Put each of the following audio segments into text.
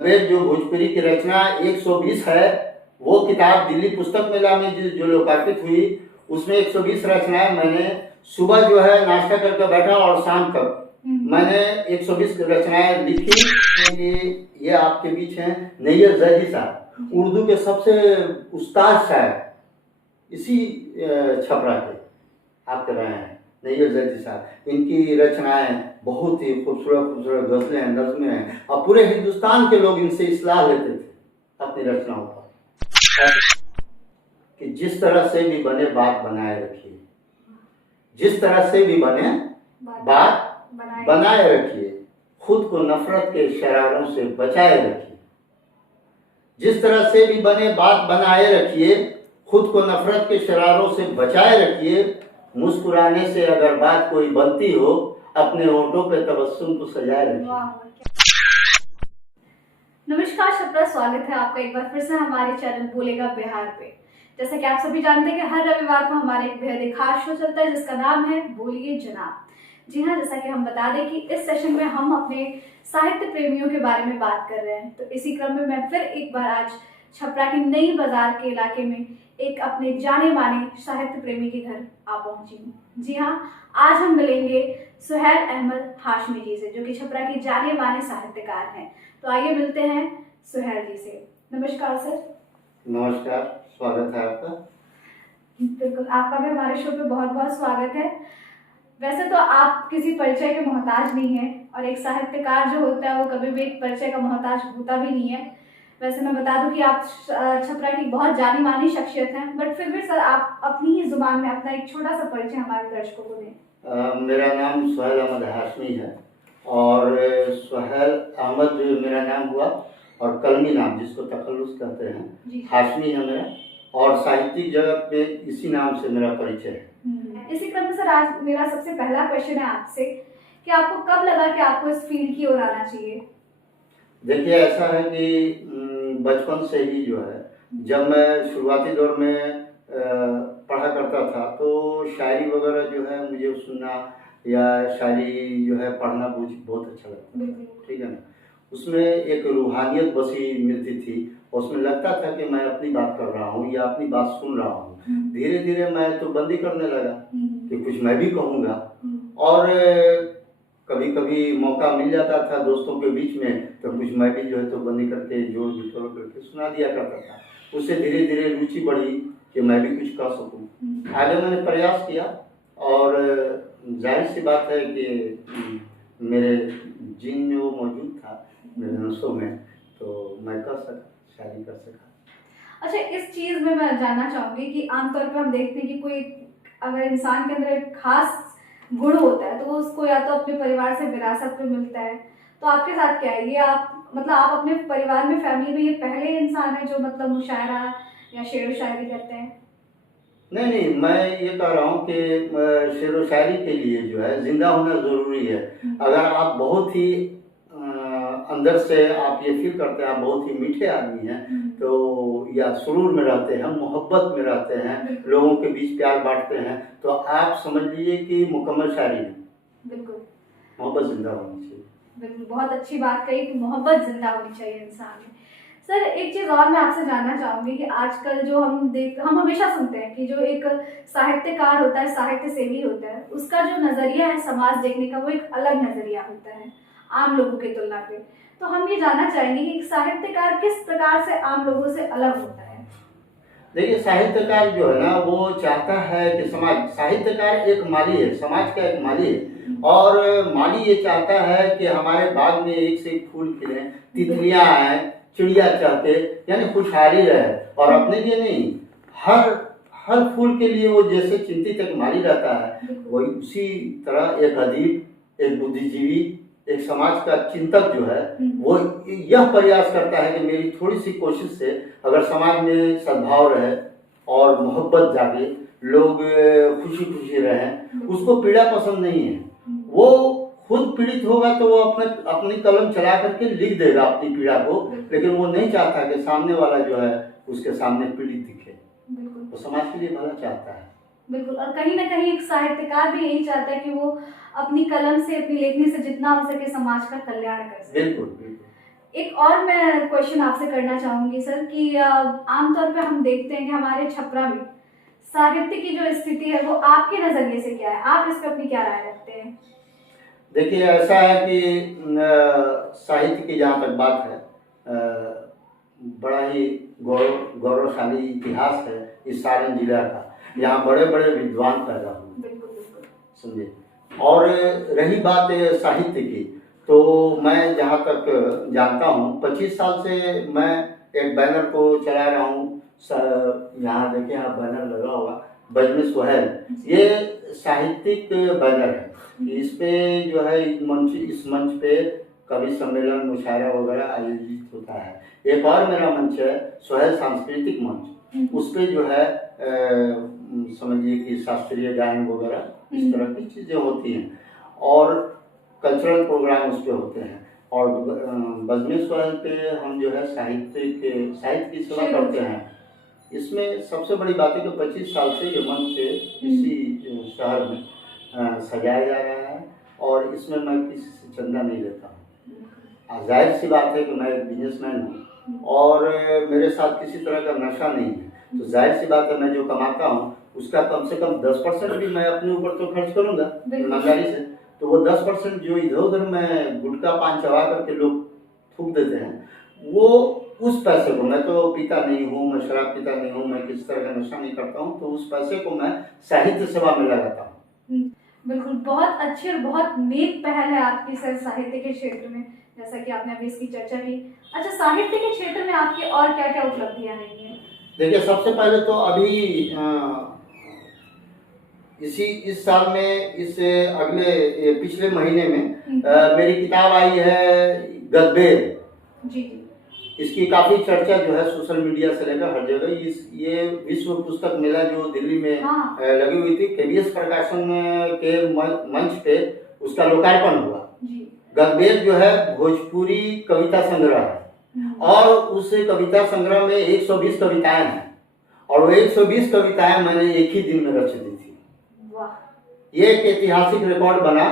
अंग्रेज जो भोजपुरी की रचना 120 है, वो किताब दिल्ली पुस्तक मेला में जो लोकार्पित हुई, उसमें 120 रचनाएं मैंने सुबह जो है नाश्ता करके बैठा और शाम तक मैंने 120 रचनाएं लिखी। कि ये आपके बीच हैं नैयर जैदी साहब, उर्दू के सबसे उस्ताद शायर इसी छपरा के आपके रहे हैं नैयर जैदी साहब। इनकी रचनाएं बहुत ही खूबसूरत खूबसूरत गजलें हैं, नज़में हैं, और पूरे हिंदुस्तान के लोग इनसे इस्लाह लेते थे अपनी रचनाओं पर कि जिस तरह से भी बने बात बनाए रखिए, जिस तरह से भी बने बात बनाए रखिए, खुद को नफरत के शरारों से बचाए रखिए। जिस तरह से भी बने बात बनाए रखिए, खुद को नफरत के शरारों से बचाए रखिए। मुस्कुराने से अगर बात कोई बनती हो, अपने होठों पे तबस्सुम को सजाए रखिए। नमस्कार छपरा, स्वागत है आपका एक बार फिर से हमारे चैनल बोलेगा बिहार पे। जैसा कि आप सभी जानते हैं कि हर रविवार को हमारे एक बेहद ही खास शो चलता है जिसका नाम है बोलिए जनाब। जी हाँ, जैसा कि हम बता दें कि इस सेशन में हम अपने साहित्य प्रेमियों के बारे में बात कर रहे हैं। तो इसी क्रम में मैं फिर एक बार आज छपरा की नई बाजार के इलाके में एक अपने जाने माने साहित्य प्रेमी के घर आ पहुंची हूँ। जी हाँ, आज हम मिलेंगे सुहैल अहमद हाशमी जी से, जो कि छपरा के जाने माने साहित्यकार हैं। तो आइए मिलते हैं सुहैल जी से। नमस्कार सर। नमस्कार, स्वागत है आपका। बिल्कुल, आपका भी हमारे शो पे बहुत बहुत स्वागत है। वैसे तो आप किसी परिचय के मोहताज नहीं हैं, और एक साहित्यकार जो होता है वो कभी भी एक परिचय का मोहताज होता भी नहीं है। वैसे मैं बता दूं कि आप छपरा की बहुत जानी मानी शख्सियत हैं, बट फिर भी सर आप अपनी ही जुबान में अपना एक छोटा सा परिचय हमारे दर्शकों को दें। मेरा नाम सुहैल अहमद हाशमी है, और सुहैल अहमद मेरा नाम हुआ, और कलमी नाम जिसको तखल्लुस कहते हैं हाशमी है मेरा, और साहित्यिक जगत में इसी नाम से मेरा परिचय है। इसी क्रम में सर आज मेरा सबसे पहला क्वेश्चन है आपसे कि आपको कब लगा कि आपको इस फील्ड की ओर आना चाहिए? देखिए, ऐसा है कि बचपन से ही जो है, जब मैं शुरुआती दौर में पढ़ा करता था तो शायरी वगैरह जो है मुझे सुनना या शायरी जो है पढ़ना बहुत अच्छा लगता था, ठीक है ना। उसमें एक रूहानियत बसी मिलती थी, उसमें लगता था कि मैं अपनी बात कर रहा हूँ या अपनी बात सुन रहा हूँ। धीरे धीरे मैं तो बंदी करने लगा कि कुछ मैं भी कहूँगा, और कभी कभी मौका मिल जाता था दोस्तों के बीच में तो कुछ मैं भी जो है तो बंदी करके जोड़ बिटोड़ करके सुना दिया करता था। उससे धीरे धीरे रुचि बढ़ी कि मैं भी कुछ कह सकूं। आगे मैंने प्रयास किया, और जाहिर सी बात है कि मेरे जिन में वो मौजूद था मेरे नसों में, तो मैं कर सका, शायरी कर सका। अच्छा, इस चीज में मैं जानना चाहूंगी कि आमतौर पर हम देखते हैं कि कोई अगर इंसान के अंदर एक खास गुण होता है तो वो उसको या तो अपने परिवार से विरासत में मिलता है। तो आपके साथ क्या है? ये आप अपने परिवार में, फैमिली में ये पहले इंसान है जो मतलब मुशायरा या शेर व शायरी करते हैं? नहीं, मैं ये कह रहा हूँ कि शेर व शायरी के लिए जो है जिंदा होना ज़रूरी है। अगर आप बहुत ही अंदर से आप ये फील करते हैं आप बहुत ही मीठे आदमी हैं, तो या सुरूर में रहते हैं, मोहब्बत में रहते हैं, लोगों के बीच प्यार बांटते हैं, तो आप समझ लीजिए कि मुकम्मल शायरी है। बिल्कुल, मोहब्बत जिंदा होनी चाहिए। बिल्कुल, बहुत अच्छी बात कही कि मोहब्बत जिंदा होनी चाहिए इंसान में। सर, एक चीज़ और मैं आपसे जानना चाहूँगी कि आजकल जो हम हमेशा सुनते हैं कि जो एक साहित्यकार होता है, साहित्य सेवी होता है, उसका जो नज़रिया है समाज देखने का वो एक अलग नज़रिया होता है आम लोगों की तुलना पे। तो हम ये जानना चाहेंगे कि एक साहित्यकार किस प्रकार से आम लोगों से अलग होता है? देखिए, साहित्यकार जो है ना वो चाहता है कि साहित्यकार एक माली है, समाज का एक माली है, और माली ये चाहता है कि हमारे बाग में एक से एक फूल खिले, तितलियां आए, चिड़िया चहके, यानी खुशहाली रहे। और अपने लिए नहीं, हर हर फूल के लिए वो जैसे चिंतित एक माली रहता है, वही उसी तरह एक अदीब, एक बुद्धिजीवी, एक समाज का चिंतक जो है वो यह प्रयास करता है कि मेरी थोड़ी सी कोशिश से अगर समाज में सद्भाव रहे और मोहब्बत जागे, लोग खुशी खुशी रहें। उसको पीड़ा पसंद नहीं है, वो खुद पीड़ित होगा तो वो अपनी कलम चला करके लिख देगा अपनी पीड़ा को, लेकिन वो नहीं चाहता कि सामने वाला जो है उसके सामने पीड़ित दिखे। वो समाज के लिए भला चाहता है। बिल्कुल, और कहीं ना कहीं एक साहित्यकार भी यही चाहता है कि वो अपनी कलम से, अपनी लेखनी से जितना हो सके समाज का कल्याण कर सके। बिल्कुल बिल्कुल। एक और मैं क्वेश्चन आपसे करना चाहूंगी सर कि आमतौर पे हम देखते हैं कि हमारे छपरा में साहित्य की जो स्थिति है वो आपके नजरिए से क्या है, आप इस पे अपनी क्या राय रखते हैं? देखिए, ऐसा है कि साहित्य की जहाँ तक बात है, बड़ा ही गौरवशाली इतिहास है इस सारण जिला का। यहाँ बड़े बड़े विद्वान पैदा हुए, बिल्कुल बिल्कुल। समझे। और रही बात साहित्य की, तो मैं जहाँ तक जानता हूँ 25 साल से मैं एक बैनर को चला रहा हूँ। यहाँ देखिए, यहाँ बैनर लगा होगा, बजमे सुहेल। ये साहित्यिक बैनर है। इस पे जो है इस मंच पे कवि सम्मेलन, मुशायरा वगैरह आयोजित होता है। एक और मेरा मंच है सुहेल सांस्कृतिक मंच। उस पे जो है समझिए कि शास्त्रीय गायन वगैरह इस तरह की चीज़ें होती हैं और कल्चरल प्रोग्राम उस पे होते हैं। और बजमे सुहेल पे हम जो है साहित्य की सेवा करते हैं। इसमें सबसे बड़ी बात है कि 25 साल से ये मंच इसी शहर में सजाया जा रहा है और इसमें मैं किसी से चंदा नहीं लेता हूँ। जाहिर सी बात है कि मैं एक बिजनेसमैन हूँ और मेरे साथ किसी तरह का नशा नहीं है, तो जाहिर सी बात है मैं जो कमाता हूँ उसका कम से कम 10% भी मैं अपने ऊपर तो खर्च करूँगा ईमानदारी से। तो वो 10% जो इधर उधर मैं गुटखा पान चबा करके लोग थूक देते हैं, वो उस पैसे को, मैं तो पीता नहीं हूँ, मैं शराब पीता नहीं हूँ, मैं किसी तरह का नशा नहीं करता हूँ, तो उस पैसे को मैं साहित्य सेवा में लगाता हूँ। बिल्कुल, बहुत अच्छी और बहुत नेक पहल है आपकी सर साहित्य के क्षेत्र में, जैसा कि आपने अभी इसकी चर्चा की। अच्छा, साहित्य के क्षेत्र में आपकी और क्या क्या उपलब्धियां रही हैं? देखिए, सबसे पहले तो अभी इस साल में पिछले महीने में मेरी किताब आई है गद्देर। जी। इसकी काफी चर्चा जो है सोशल मीडिया से लेकर हर जगह। ये विश्व पुस्तक मेला जो दिल्ली में लगी हुई थी, केबीएस प्रकाशन के मंच पे उसका लोकार्पण हुआ। गद्देर जो है भोजपुरी कविता संग्रह है और उस कविता संग्रह में 120 कविताएं हैं और वो 120 कविताएं मैंने एक ही दिन में रच दी थी। ये एक ऐतिहासिक रिकॉर्ड बना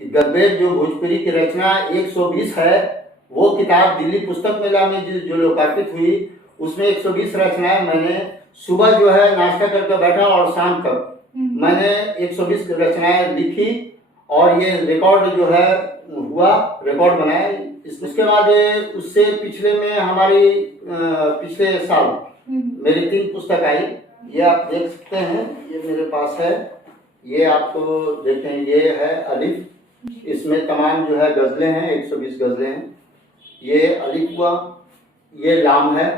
कि गद्देर जो भोजपुरी की रचना 120 है, वो किताब दिल्ली पुस्तक मेला में जो लोकार्पित हुई उसमें 120 रचनाएं मैंने सुबह जो है नाश्ता करके बैठा और शाम तक मैंने 120 रचनाएं लिखी और ये रिकॉर्ड जो है हुआ, रिकॉर्ड बनाया। उसके बाद उससे पिछले में हमारी पिछले साल मेरी 3 पुस्तक आई। ये आप देख सकते हैं, ये मेरे पास है, ये आपको देखें, ये है अलिफ। इसमें तमाम जो है गजलें हैं, 120 गजलें हैं। ये अलिफ हुआ, ये लाम है,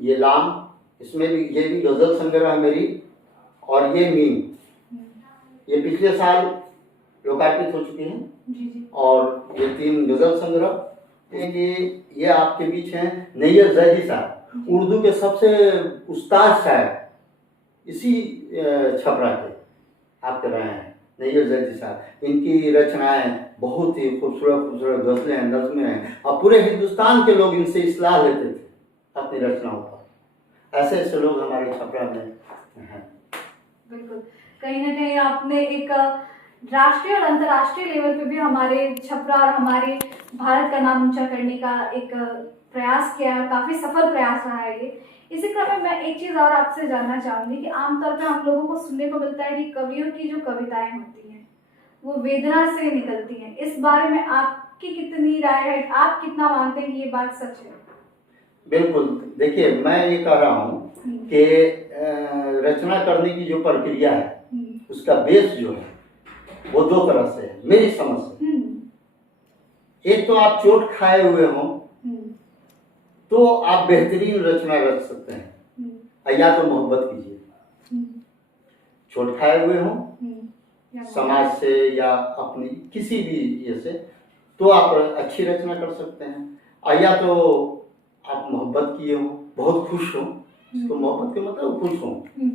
ये लाम, इसमें भी ये भी गजल संग्रह है मेरी। और ये मीम, ये पिछले साल लोकार्पित हो चुकी हैं। और ये 3 गजल संग्रह। ये आपके बीच हैं नैयर जैदी साहब, उर्दू के सबसे उस्ताद शायर इसी छपरा के आपके रहे हैं, नैयर जैदी साहब। इनकी रचनाएं बहुत ही खूबसूरत गजलें हैं, नज़में हैं और पूरे हिंदुस्तान के लोग इनसे इस्लाह लेते थे अपनी रचनाओं पर। ऐसे ऐसे लोग हमारे छपरा में हैं। बिल्कुल, कहीं ना कहीं आपने एक राष्ट्रीय और अंतर्राष्ट्रीय लेवल पे भी हमारे छपरा और हमारे भारत का नाम ऊंचा करने का एक प्रयास किया, काफी सफल प्रयास रहा है ये। इसी क्रम में मैं एक चीज और आपसे जानना चाहूंगी कि आमतौर पर हम लोगों को सुनने को मिलता है कि कवियों की जो कविताएं होती हैं वो वेदना से निकलती हैं। इस बारे में आपकी कितनी राय है, आप कितना मानते हैं कि ये बात सच है? बिल्कुल, देखिए, मैं ये कह रहा हूँ कि रचना करने की जो प्रक्रिया है उसका बेस जो है वो 2 तरह से है मेरी समझ से। एक तो आप चोट खाए हुए हो तो आप बेहतरीन रचना रच सकते हैं, या तो मोहब्बत कीजिए। चोट खाए हुए हो समाज से या अपनी किसी भी ये से, तो आप अच्छी रचना कर सकते हैं। या तो आप मोहब्बत किए हो, बहुत खुश हो, तो मोहब्बत के मतलब खुश हो,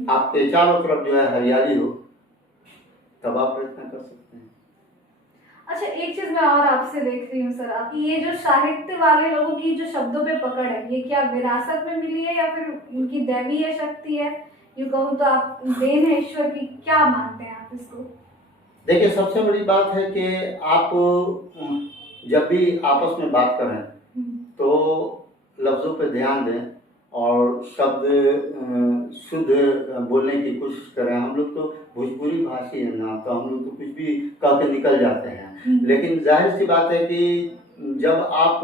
आपके चारों तरफ जो है हरियाली हो, तब आप रचना कर सकते हैं। अच्छा, एक चीज मैं और आपसे देख रही हूँ सर, आपकी ये जो साहित्य वाले लोगों की जो शब्दों पे पकड़ है, ये क्या विरासत में मिली है या फिर इनकी दैवीय शक्ति है? यूँ कहूँ तो आप देन है ईश्वर की, क्या मानते हैं आप इसको? देखिए, सबसे बड़ी बात है कि आप जब भी आपस में बात करें तो लफ्ज़ों पे ध्यान दें और शब्द शुद्ध बोलने की कोशिश करें। हम लोग तो भोजपुरी भाषी है ना, तो हम लोग तो कुछ भी कह के निकल जाते हैं। लेकिन जाहिर सी बात है कि जब आप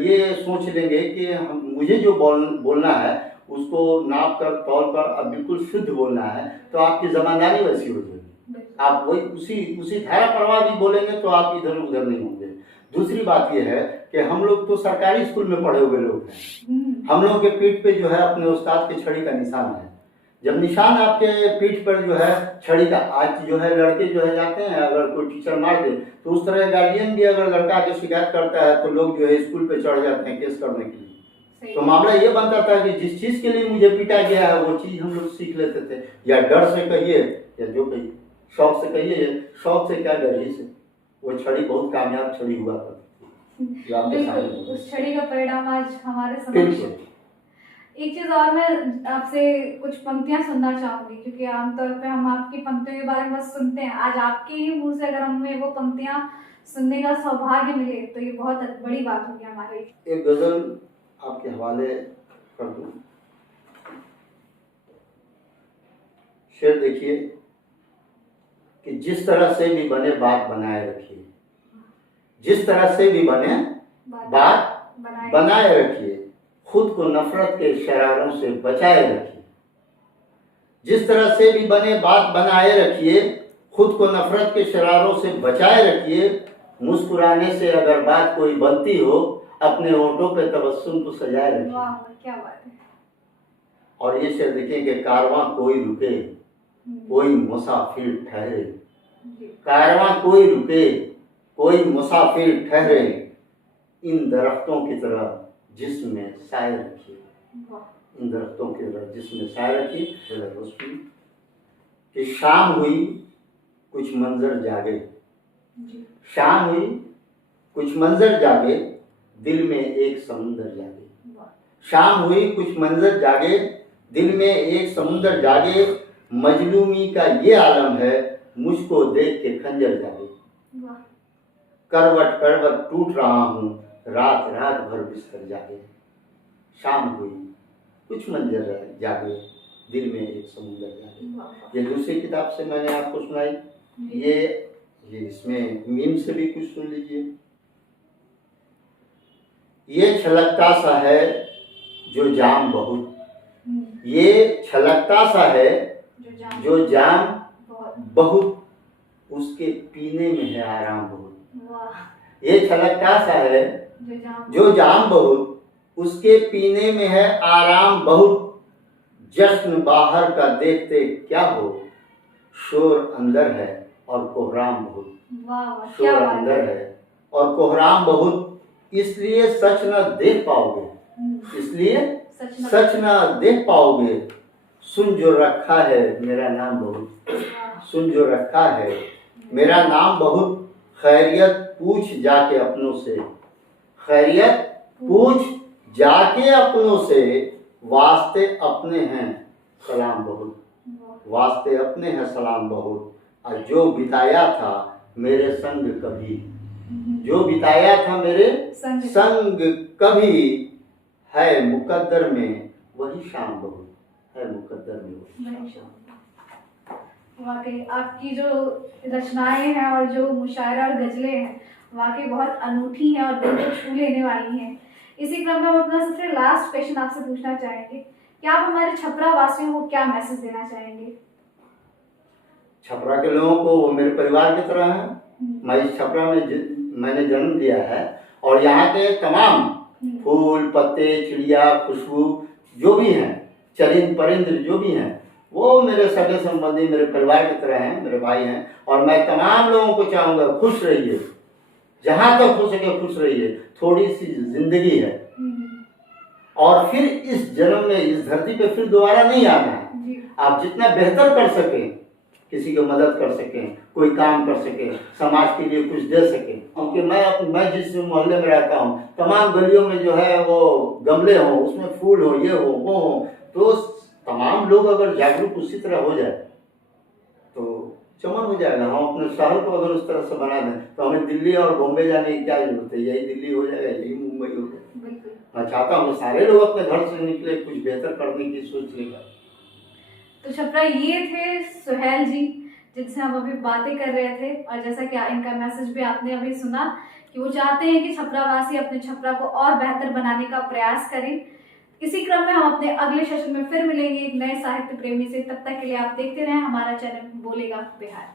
ये सोच लेंगे कि मुझे जो बोलना है उसको नाप कर तौल कर अब बिल्कुल शुद्ध बोलना है, तो आपकी ज़बानदारी वैसी हो जाएगी। आप वही उसी धारा प्रवाह भी बोलेंगे तो आप इधर उधर नहीं होंगे। दूसरी बात यह है कि हम लोग तो सरकारी स्कूल में पढ़े हुए लोग हैं। हम लोगों के पीठ पे जो है अपने उस्ताद के छड़ी का निशान है। जब निशान आपके पीठ पर जो है छड़ी का, आज जो है लड़के जो है जाते हैं, अगर कोई टीचर मार दे तो उस तरह गार्जियन भी अगर लड़का आके शिकायत करता है तो लोग जो है स्कूल पे चढ़ जाते हैं केस करने के लिए। तो मामला ये बनता था कि जिस चीज़ के लिए मुझे पीटा गया है वो चीज़ हम लोग सीख लेते थे, या डर से कहिए या जो कहिए, शौक से कहिए, शौक से क्या डर ही से। वो छड़ी बहुत कामयाब छड़ी हुआ करती थी। बिल्कुल, उस छड़ी का परिणाम आज हमारे समक्ष। एक चीज और मैं आपसे कुछ पंक्तियां सुनना चाहूंगी, क्योंकि आमतौर पे हम आपकी पंक्तियों के बारे में बस सुनते हैं। आज आपके ही मुंह से अगर हमें वो पंक्तियां सुनने का सौभाग्य मिले तो ये बहुत बड़ी बात होगी हमारे लिए। एक गजल आपके हवाले कर दूं। शेर देखिए कि जिस तरह से भी बने बात बनाए रखिए, जिस तरह से भी बने बात बनाए रखिए, खुद को नफरत के शरारों से बचाए रखिए। जिस तरह से भी बने बात बनाए रखिए, खुद को नफरत के शरारों से बचाए रखिए। मुस्कुराने से अगर बात कोई बनती हो, अपने होठों पे तबस्सुम को सजाए रखिए। वाह, क्या बात है। और ये शेर देखें कि कारवां कोई रुके, कोई मुसाफिर ठहरे। कारवां कोई रुके, कोई मुसाफिर ठहरे, इन दरख्तों की तरह जिसमें साए रखिए। इन दरख्तों की तरह जिसमें साए रखिए। कि शाम हुई कुछ मंजर जागे, शाम हुई कुछ मंजर जागे, दिल में एक समुंदर जागे। शाम हुई कुछ मंजर जागे, दिल में एक समुंदर जागे। मजलूमी का ये आलम है, मुझको देख के खंजर जागे। करवट करवट टूट रहा हूँ, रात रात भर बिस्तर जागे। शाम हुई कुछ मंजर जागे, दिल में एक समुंदर जागे। ये दूसरी किताब से मैंने आपको सुनाई। ये इसमें मीम से भी कुछ सुन लीजिए। ये छलकता सा है जो जाम बहुत, ये छलकता सा है जो जाम बहुत, उसके पीने में है आराम बहुत। ये छलकता सा है जो जाम बहुत, उसके पीने में है आराम बहुत। जश्न बाहर का देखते क्या हो, शोर अंदर है और कोहराम बहुत। शोर अंदर है और कोहराम बहुत, इसलिए सच न देख पाओगे, इसलिए सच न देख पाओगे। सुन जो रखा है मेरा नाम बहुत, सुन जो रखा है मेरा नाम बहुत। खैरियत पूछ जाके अपनों से, खैरियत पूछ जाके अपनों से, वास्ते अपने हैं सलाम बहुत, वास्ते अपने हैं सलाम बहुत। और जो बिताया था मेरे संग कभी, जो बिताया था मेरे संग कभी, है मुकद्दर में वही शाम बहुत, है मुकद्दर में वही शाम। वाकई आपकी जो रचनाएं हैं और जो मुशायरा और गजलें हैं वाकई बहुत अनूठी हैं और दिल को छू लेने वाली हैं। इसी क्रम में हम अपना सबसे लास्ट क्वेश्चन आपसे पूछना चाहेंगे कि आप हमारे छपरा वासियों को क्या मैसेज देना चाहेंगे? छपरा के लोगों को वो मेरे परिवार की तरह है। मैं इस छपरा में मैंने जन्म लिया है और यहाँ के तमाम फूल पत्ते चिड़िया खुशबू जो भी हैं, चरिंद परिंद जो भी हैं, वो मेरे सगे संबंधी मेरे परिवार की तरह हैं, मेरे भाई हैं। और मैं तमाम लोगों को चाहूँगा खुश रहिए, जहाँ तक हो सके खुश रहिए। थोड़ी सी जिंदगी है और फिर इस जन्म में इस धरती पे फिर दोबारा नहीं आना है। आप जितना बेहतर कर सकें, किसी को मदद कर सकें, कोई काम कर सकें, समाज के लिए कुछ दे सकें। क्योंकि मैं जिस मोहल्ले में रहता हूँ, तमाम गलियों में जो है वो गमले हों, उसमें फूल हो, ये हो वो हो, तो तमाम लोग अगर जागरूक उसी तरह हो जाए तो चमन हो जाएगा। हम अपने शहर को अगर उस तरह से बना दें तो हमें दिल्ली और बॉम्बे जाने की क्या जरूरत है, यही दिल्ली हो जाएगा, यही मुंबई हो जाएगा। बिल्कुल। मैं चाहता हूँ सारे लोग अपने घर से निकले कुछ बेहतर करने की सोच लेकर। तो छपरा ये थे सुहेल जी जिनसे हम अभी बातें कर रहे थे, और जैसा कि इनका मैसेज भी आपने अभी सुना कि वो चाहते हैं कि छपरावासी अपने छपरा को और बेहतर बनाने का प्रयास करें। इसी क्रम में हम अपने अगले सेशन में फिर मिलेंगे एक नए साहित्य प्रेमी से। तब तक के लिए आप देखते रहें हमारा चैनल बोलेगा बिहार।